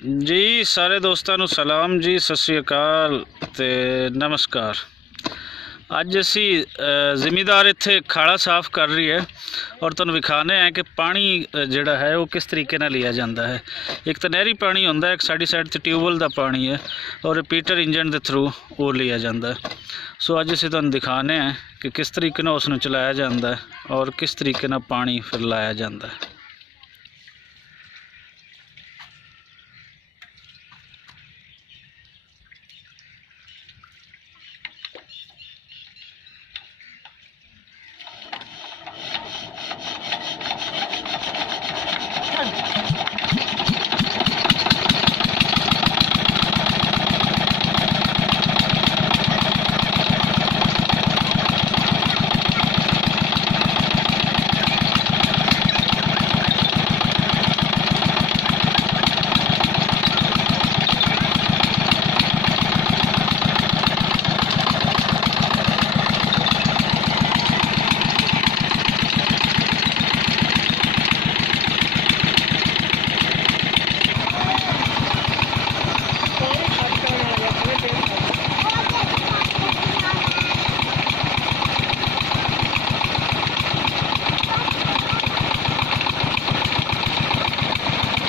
जी सारे दोस्तों ਨੂੰ सलाम जी, सत श्री अकाल ते नमस्कार। अज असी जिमीदार इत्थे खाड़ा साफ कर रही है और तुहानूं विखाने हैं कि पानी जिहड़ा है वो किस तरीके नाल लिया जाता है। एक तो नहरी पानी होंदा है, एक साडी साइड ते ट्यूबवैल दा पानी है और रिपीटर इंजन के थ्रू वो लिया जाता है। सो अज असी तुहानूं दिखाने हैं कि किस तरीके नाल उसनूं चलाया जाता है और किस तरीके नाल पानी फिर लाया जाता है।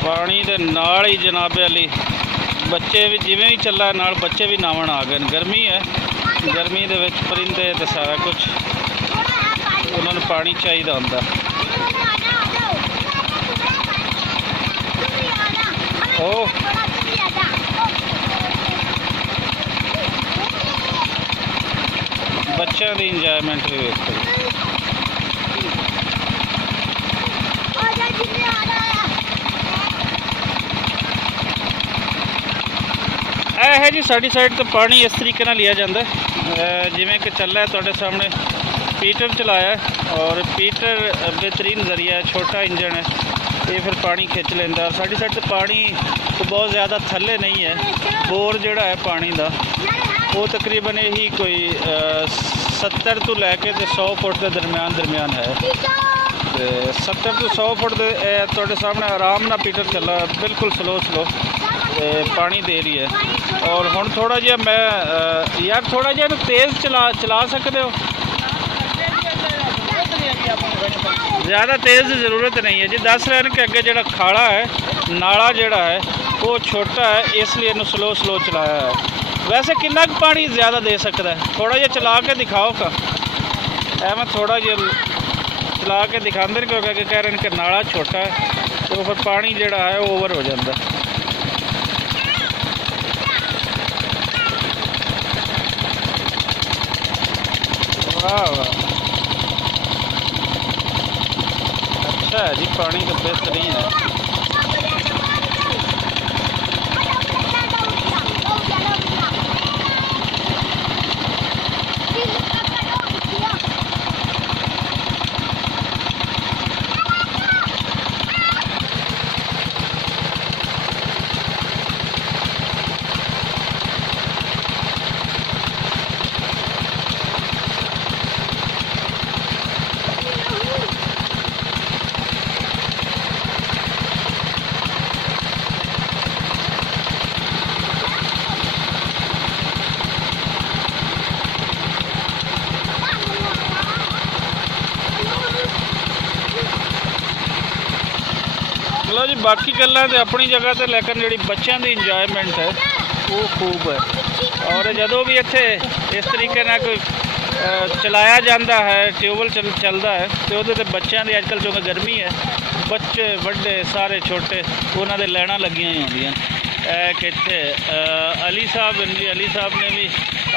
पानी दे नाल ही जनाबे अली बच्चे भी जिवें भी चला नाल बच्चे भी नावन आ गए। गर्मी है, गर्मी दे विच परिंदे ते सारा कुछ उन्होंने पानी चाहिए होंदा। ओ बच्चों की इंजॉयमेंट भी वेखो। है जी साड़ी साइड तो पानी इस तरीके ना लिया जाता है जिमें कि चल रहा है तुहाडे सामने पीटर चलाया और पीटर बेहतरीन जरिया है, छोटा इंजन है, ये फिर पानी खिंच लेंदा। साड़ी साइड तो पानी तो बहुत ज़्यादा थल्ले नहीं है, बोर जोड़ा है पानी का वो तकरीबन यही कोई 70 तो लैके 100 फुट के दरम्यान है। 70 तो 100 फुट तुहाडे सामने आराम ना पीटर चला, बिल्कुल स्लो पानी दे रही है। और हुण थोड़ा जिहा मैं यार थोड़ा जिहा तेज़ चला सकते हो, ज़्यादा तेज़ की ज़रूरत नहीं है जी। दस रहे हैं कि अगे जो खाड़ा है नाला जोड़ा है वो छोटा है, इसलिए इन्हू स्लो चलाया है। वैसे कितना पानी ज़्यादा दे सकता है, थोड़ा जिहा चला के दिखाओ का। मैं थोड़ा जिहा चला के दिखाते क्योंकि अगे कह रहे हैं कि नाला छोटा है तो फिर पानी जोड़ा है वो ओवर हो जाता है। वाह वाह, अच्छा है जी, पानी तो बेहतरीन है। चलो जी, बाकी गल्लां ते अपनी जगह ते, लेकिन जी बच्चों की इंजॉयमेंट है वो खूब है। और जदों भी इत्थे इस तरीके ना कोई चलाया जाता है, ट्यूबवैल चलता है तो वो बच्चों की अजकल चूँकि गर्मी है, बच्चे बड़े सारे छोटे उन्होंने लैना लगियां होंदियां कि इत्थे अली साहब जी, अली साहब ने भी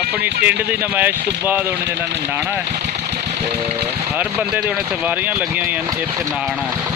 अपनी टिंड की नमाइश तो बाद हूँ इन्होंने नहाना है तो हर बंदे दे इत्थे वारियां लगियां हुई इत्थे नहाना है।